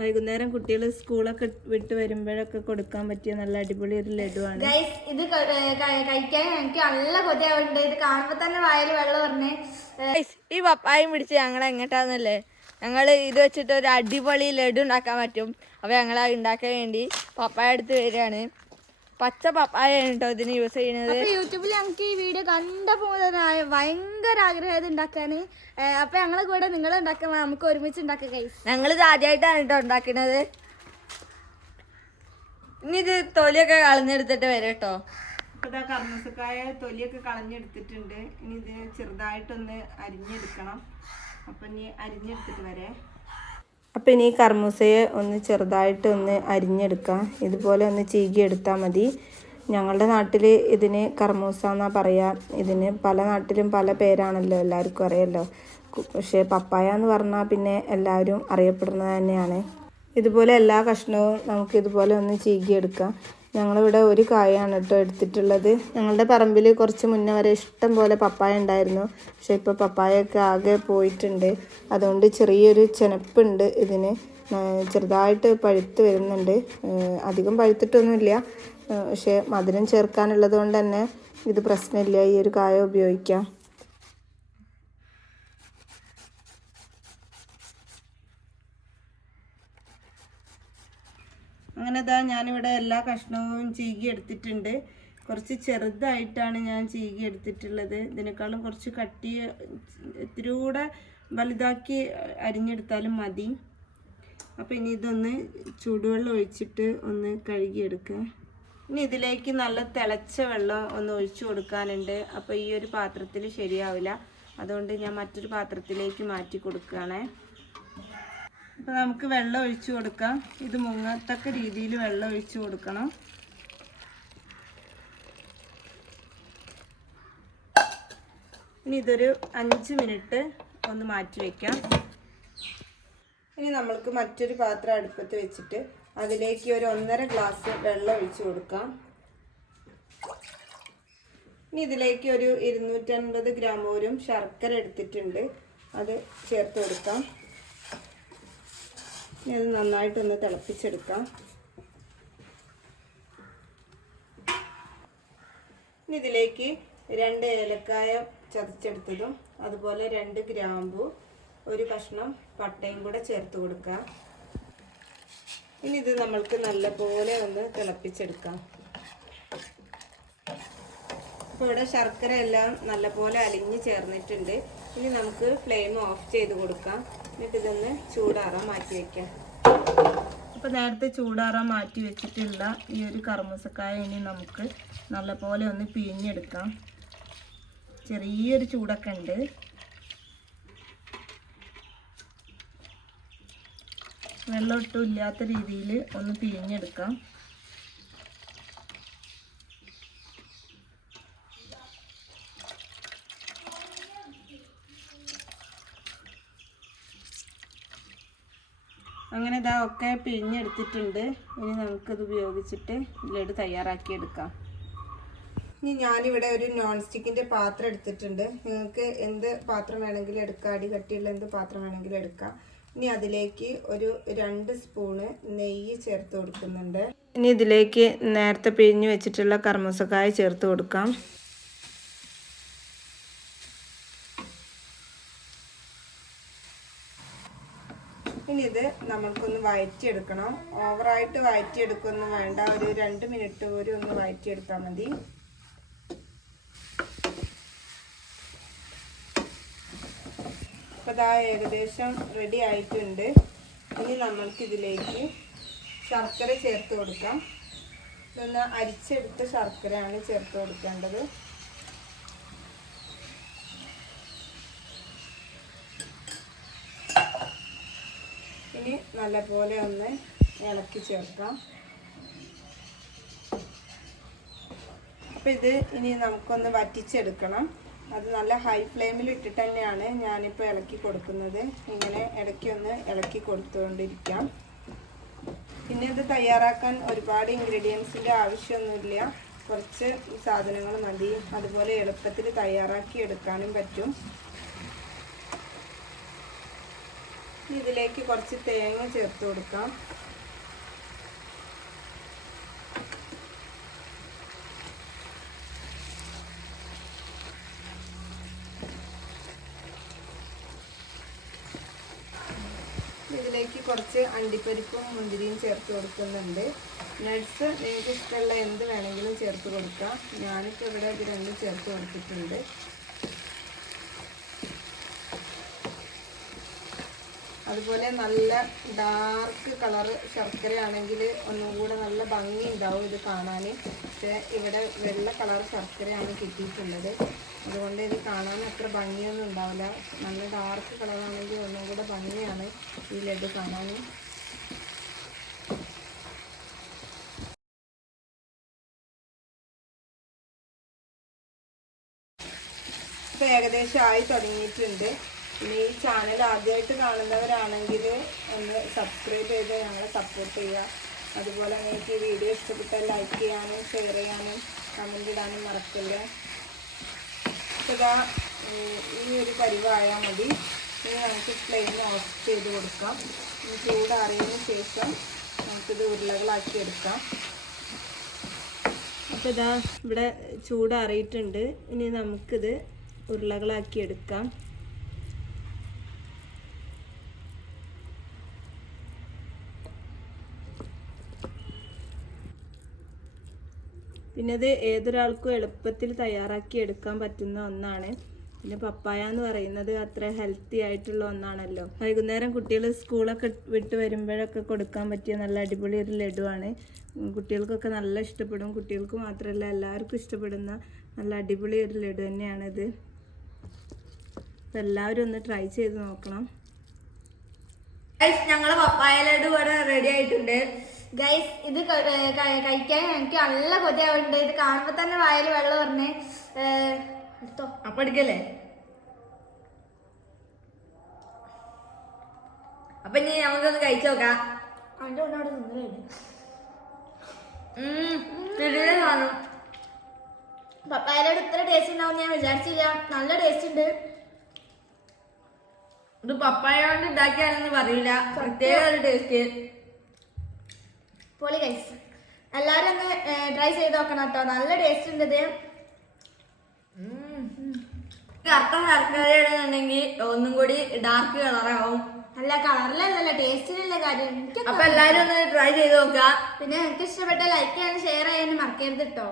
വൈകുന്നേരം കുട്ടികൾ സ്കൂളൊക്കെ വിട്ട് വരുമ്പോഴൊക്കെ കൊടുക്കാൻ പറ്റിയ നല്ല അടിപൊളി ഒരു ലഡുവാണ്. ഇത് കഴിക്കാൻ എനിക്ക് നല്ല കൊതിയാവുന്നുണ്ട്. ഇത് കാണുമ്പോ തന്നെ വായിൽ വെള്ളം പറഞ്ഞേ. ഈ പപ്പായും പിടിച്ച് ഞങ്ങൾ എങ്ങോട്ടാന്നല്ലേ, ഞങ്ങൾ ഇത് വെച്ചിട്ട് ഒരു അടിപൊളി ലഡു ഉണ്ടാക്കാൻ പറ്റും. അപ്പോൾ ഞങ്ങൾ അത് ഉണ്ടാക്കാൻ വേണ്ടി പപ്പായ എടുത്ത് വരികയാണ്. പച്ച പപ്പായ കേട്ടോ ഇതിന് യൂസ് ചെയ്യുന്നത്. യൂട്യൂബിൽ ഞങ്ങൾക്ക് ഈ വീഡിയോ കണ്ടപ്പോൾ ഭയങ്കര ആഗ്രഹം ഉണ്ടാക്കാന്. അപ്പൊ ഞങ്ങളെ കൂടെ നിങ്ങൾ ഉണ്ടാക്കാൻ നമുക്ക് ഒരുമിച്ച് ഉണ്ടാക്കാം ഗൈസ്. ഞങ്ങളിത് ആദ്യമായിട്ടാണ് കേട്ടോ ഉണ്ടാക്കുന്നത്. ഇനി ഇത് തൊലിയൊക്കെ കളഞ്ഞെടുത്തിട്ട് വരാം കേട്ടോ. അപ്പോൾ ഇതാ കർമ്മസക്കായ തൊലിയൊക്കെ കളഞ്ഞെടുത്തിട്ടുണ്ട്. ഇനി ഇത് ചെറുതായിട്ടൊന്ന് അരിഞ്ഞെടുക്കണം. അപ്പം ഇനി അരിഞ്ഞെടുത്തിട്ട് വരെ. അപ്പം ഇനി കർമ്മൂസയെ ഒന്ന് ചെറുതായിട്ട് ഒന്ന് അരിഞ്ഞെടുക്കാം. ഇതുപോലെ ഒന്ന് ചീകിയെടുത്താൽ മതി. ഞങ്ങളുടെ നാട്ടിൽ ഇതിന് കർമ്മൂസ എന്നാണ് പറയുക. ഇതിന് പല നാട്ടിലും പല പേരാണല്ലോ, എല്ലാവർക്കും അറിയാമല്ലോ. പക്ഷേ പപ്പായ എന്ന് പറഞ്ഞാൽ പിന്നെ എല്ലാവരും അറിയപ്പെടുന്നത് തന്നെയാണ്. ഇതുപോലെ എല്ലാ കഷ്ണവും നമുക്ക് ഇതുപോലെ ഒന്ന് ചീകിയെടുക്കാം. ഞങ്ങളിവിടെ ഒരു കായാണ് കേട്ടോ എടുത്തിട്ടുള്ളത്. ഞങ്ങളുടെ പറമ്പിൽ കുറച്ച് മുന്നേ വരെ ഇഷ്ടം പോലെ പപ്പായ ഉണ്ടായിരുന്നു. പക്ഷെ ഇപ്പോൾ പപ്പായൊക്കെ ആകെ പോയിട്ടുണ്ട്. അതുകൊണ്ട് ചെറിയൊരു ചെനപ്പുണ്ട് ഇതിന്. ചെറുതായിട്ട് പഴുത്ത് വരുന്നുണ്ട്. അധികം പഴുത്തിട്ടൊന്നുമില്ല. പക്ഷേ മധുരം ചേർക്കാനുള്ളത് കൊണ്ട് തന്നെ ഇത് പ്രശ്നമില്ല. ഈ ഒരു കായ ഉപയോഗിക്കാം. അങ്ങനെ ഇതാ ഞാനിവിടെ എല്ലാ കഷ്ണവും ചീകി എടുത്തിട്ടുണ്ട്. കുറച്ച് ചെറുതായിട്ടാണ് ഞാൻ ചീകി എടുത്തിട്ടുള്ളത്. ഇതിനേക്കാളും കുറച്ച് കട്ടി ഇത്തിരി കൂടെ വലുതാക്കി അരിഞ്ഞെടുത്താലും മതി. അപ്പോൾ ഇനി ഇതൊന്ന് ചൂടുവെള്ളം ഒഴിച്ചിട്ട് ഒന്ന് കഴുകിയെടുക്കുക. ഇനി ഇതിലേക്ക് നല്ല തിളച്ച വെള്ളം ഒന്ന് ഒഴിച്ചു കൊടുക്കാനുണ്ട്. അപ്പോൾ ഈ ഒരു പാത്രത്തിൽ ശരിയാവില്ല. അതുകൊണ്ട് ഞാൻ മറ്റൊരു പാത്രത്തിലേക്ക് മാറ്റി കൊടുക്കുകയാണേ. അപ്പോൾ നമുക്ക് വെള്ളം ഒഴിച്ചു കൊടുക്കാം. ഇത് മുങ്ങത്തക്ക രീതിയിൽ വെള്ളം ഒഴിച്ചു കൊടുക്കണം. ഇനി ഇതൊരു 5 മിനിറ്റ് ഒന്ന് മാറ്റി വയ്ക്കാം. ഇനി നമ്മൾക്ക് മറ്റൊരു പാത്രം അടുപ്പത്ത് വെച്ചിട്ട് അതിലേക്ക് ഒരു 1.5 ഗ്ലാസ് വെള്ളം ഒഴിച്ചു കൊടുക്കാം. ഇനി ഇതിലേക്ക് ഒരു 250 ഗ്രാം പോലും ശർക്കര എടുത്തിട്ടുണ്ട്. അത് ചേർത്ത് കൊടുക്കാം. ഇനി അത് നന്നായിട്ടൊന്ന് തിളപ്പിച്ചെടുക്കാം. ഇനി ഇതിലേക്ക് 2 ഏലക്കായ ചതച്ചെടുത്തതും അതുപോലെ 2 ഗ്രാമ്പു, ഒരു കഷ്ണം പട്ടയും കൂടെ ചേർത്ത് കൊടുക്കാം. ഇനി ഇത് നമ്മൾക്ക് നല്ലപോലെ ഒന്ന് തിളപ്പിച്ചെടുക്കാം. അപ്പോൾ ഇവിടെ ശർക്കര എല്ലാം നല്ലപോലെ അലിഞ്ഞ് ചേർന്നിട്ടുണ്ട്. ഇനി നമുക്ക് ഫ്ലെയിം ഓഫ് ചെയ്ത് കൊടുക്കാം. എന്നിട്ട് ഇതൊന്ന് ചൂടാറാൻ മാറ്റി വയ്ക്കാം. അപ്പോൾ നേരത്തെ ചൂടാറാൻ മാറ്റി വെച്ചിട്ടുള്ള ഈ ഒരു കർമ്മൂസക്കായ ഇനി നമുക്ക് നല്ലപോലെ ഒന്ന് പിഴിഞ്ഞെടുക്കാം. ചെറിയൊരു ചൂടൊക്കെ ഉണ്ട്. വെള്ളം ഒട്ടും ഇല്ലാത്ത രീതിയിൽ ഒന്ന് പിഴിഞ്ഞെടുക്കാം. അങ്ങനെ ഇതാ ഒക്കെ പിഴിഞ്ഞെടുത്തിട്ടുണ്ട്. ഇനി നമുക്കത് ഉപയോഗിച്ചിട്ട് ലഡു തയ്യാറാക്കിയെടുക്കാം. ഇനി ഞാനിവിടെ ഒരു നോൺ സ്റ്റിക്കിൻ്റെ പാത്രം എടുത്തിട്ടുണ്ട്. നിങ്ങൾക്ക് എന്ത് പാത്രം വേണമെങ്കിലും എടുക്കാം. അടി കട്ടിയുള്ള എന്ത് പാത്രം വേണമെങ്കിലും എടുക്കാം. ഇനി അതിലേക്ക് ഒരു 2 സ്പൂണ് നെയ്യ് ചേർത്ത് കൊടുക്കുന്നുണ്ട്. ഇനി ഇതിലേക്ക് നേരത്തെ പിഴിഞ്ഞ് വെച്ചിട്ടുള്ള കർമ്മൂസക്കായ ചേർത്ത് കൊടുക്കാം. ഇനി ഇത് നമുക്കൊന്ന് വഴറ്റിയെടുക്കണം. ഓവറായിട്ട് വഴറ്റിയെടുക്കൊന്നും വേണ്ട. ഒരു 2 മിനിറ്റ് പോലും ഒന്ന് വഴറ്റിയെടുത്താൽ മതി. അപ്പോൾ ഇതാ ഏകദേശം റെഡി ആയിട്ടുണ്ട്. ഇനി നമ്മൾക്കിതിലേക്ക് ശർക്കര ചേർത്ത് കൊടുക്കാം. ഇതൊന്ന് അരിച്ചെടുത്ത ശർക്കരയാണ് ചേർത്ത് കൊടുക്കേണ്ടത്. ഇനി നല്ലപോലെ ഒന്ന് ഇളക്കി ചേർക്കാം. അപ്പോൾ ഇത് ഇനി നമുക്കൊന്ന് വറ്റിച്ചെടുക്കണം. അത് നല്ല ഹൈ ഫ്ലെയിമിൽ ഇട്ടിട്ട് തന്നെയാണ് ഞാനിപ്പോൾ ഇളക്കി കൊടുക്കുന്നത്. ഇങ്ങനെ ഇടയ്ക്ക് ഒന്ന് ഇളക്കി കൊടുത്തുകൊണ്ടിരിക്കാം. പിന്നെ ഇത് തയ്യാറാക്കാൻ ഒരുപാട് ഇൻഗ്രീഡിയൻസിൻ്റെ ആവശ്യമൊന്നുമില്ല. കുറച്ച് സാധനങ്ങൾ മതി. അതുപോലെ എളുപ്പത്തിൽ തയ്യാറാക്കി എടുക്കാനും പറ്റും. ഇതിലേക്ക് കുറച്ച് തേങ്ങ ചേർത്ത് കൊടുക്കാം. ഇതിലേക്ക് കുറച്ച് അണ്ടിപ്പരിപ്പും മുന്തിരിയും ചേർത്ത് കൊടുക്കുന്നുണ്ട്. നട്ട്സ് നിങ്ങൾക്ക് ഇഷ്ടമുള്ള എന്ത് വേണമെങ്കിലും ചേർത്ത് കൊടുക്കാം. ഞാനിപ്പോൾ ഇവിടെ ഇത് രണ്ടും ചേർത്ത് കൊടുത്തിട്ടുണ്ട്. അതുപോലെ നല്ല ഡാർക്ക് കളർ ശർക്കരയാണെങ്കിൽ ഒന്നും കൂടെ നല്ല ഭംഗി ഉണ്ടാവും ഇത് കാണാൻ. പക്ഷേ ഇവിടെ വെള്ള കളർ ശർക്കരയാണ് കിട്ടിയിട്ടുള്ളത്. അതുകൊണ്ട് ഇത് കാണാൻ അത്ര ഭംഗിയൊന്നും ഉണ്ടാവില്ല. നല്ല ഡാർക്ക് കളറാണെങ്കിൽ ഒന്നും കൂടെ ഭംഗിയാണ് ഈ ലഡു കാണാൻ. ഇപ്പോൾ ഏകദേശം ആയി തുടങ്ങിയിട്ടുണ്ട്. ഇനി ഈ ചാനൽ ആദ്യമായിട്ട് കാണുന്നവരാണെങ്കിൽ ഒന്ന് സബ്സ്ക്രൈബ് ചെയ്ത് ഞങ്ങളെ സപ്പോർട്ട് ചെയ്യുക. അതുപോലെ നിങ്ങൾക്ക് ഈ വീഡിയോ ഇഷ്ടപ്പെട്ടാൽ ലൈക്ക് ചെയ്യാനും ഷെയർ ചെയ്യാനും കമൻറ്റ് ഇടാനും മറക്കില്ല. ഇതാ ഈ ഒരു പരിവായാൽ മതി. ഇനി നമുക്ക് ഫ്ലെയിം ഓഫ് ചെയ്ത് കൊടുക്കാം. ഇനി ചൂടാറിയതിന് ശേഷം നമുക്കിത് ഉരുളകളാക്കി എടുക്കാം. അപ്പോൾ ഇതാ ഇവിടെ ചൂടാറിയിട്ടുണ്ട്. ഇനി നമുക്കിത് ഉരുളകളാക്കി എടുക്കാം. പിന്നെ ഇത് ഏതൊരാൾക്കും എളുപ്പത്തിൽ തയ്യാറാക്കി എടുക്കാൻ പറ്റുന്ന ഒന്നാണ്. പിന്നെ പപ്പായ എന്ന് പറയുന്നത് അത്ര ഹെൽത്തി ആയിട്ടുള്ള ഒന്നാണല്ലോ. വൈകുന്നേരം കുട്ടികൾ സ്കൂളൊക്കെ വിട്ട് വരുമ്പോഴൊക്കെ കൊടുക്കാൻ പറ്റിയ നല്ല അടിപൊളി ഒരു ലഡുവാണ്. കുട്ടികൾക്കൊക്കെ നല്ല ഇഷ്ടപ്പെടും. കുട്ടികൾക്ക് മാത്രമല്ല എല്ലാവർക്കും ഇഷ്ടപ്പെടുന്ന നല്ല അടിപൊളി ഒരു ലഡു തന്നെയാണിത്. അപ്പം എല്ലാവരും ഒന്ന് ട്രൈ ചെയ്ത് നോക്കണം. ഞങ്ങളെ പപ്പായ ലഡു ഇവിടെ റെഡി ആയിട്ടുണ്ട്. ഗൈസ് ഇത് കഴിക്കാൻ എനിക്ക് നല്ല കൊതിയാവുന്നുണ്ട്. ഇത് കാണുമ്പോൾ തന്നെ വായിൽ വെള്ളം പറഞ്ഞേ എടുത്തോ. അപ്പൊ എടുക്കല്ലേ? അപ്പൊ ഇനി നമുക്കൊന്ന് കഴിച്ചു നോക്കാം. അതിൻ്റെ കൊണ്ട് അവിടെ നിന്നില്ല. കാണും. പപ്പായലോട് ഇത്ര ടേസ്റ്റ് ഉണ്ടാവും ഞാൻ വിചാരിച്ചില്ല. നല്ല ടേസ്റ്റ് ഉണ്ട്. ഇത് പപ്പായ കൊണ്ട് ഉണ്ടാക്കിയാലെന്ന് പറയില്ല, പ്രത്യേക ഒരു ടേസ്റ്റ്. പൊളി ഗൈസ്, എല്ലാരും ഒന്ന് ട്രൈ ചെയ്ത് നോക്കണം കേട്ടോ. നല്ല ടേസ്റ്റ് ഉണ്ട് ഇത്. കറുത്ത ശർക്കരയാണെന്നുണ്ടെങ്കിൽ ഒന്നും കൂടി ഡാർക്ക് കളറാവും. അല്ല കളറിലല്ല ടേസ്റ്റിലുള്ള കാര്യം. അപ്പൊ എല്ലാരും ഒന്ന് ട്രൈ ചെയ്ത് നോക്കാം. പിന്നെ നിങ്ങൾക്ക് ഇഷ്ടപ്പെട്ട ലൈക്ക് ചെയ്യാനും ഷെയർ ചെയ്യാനും മറക്കരുത് കേട്ടോ.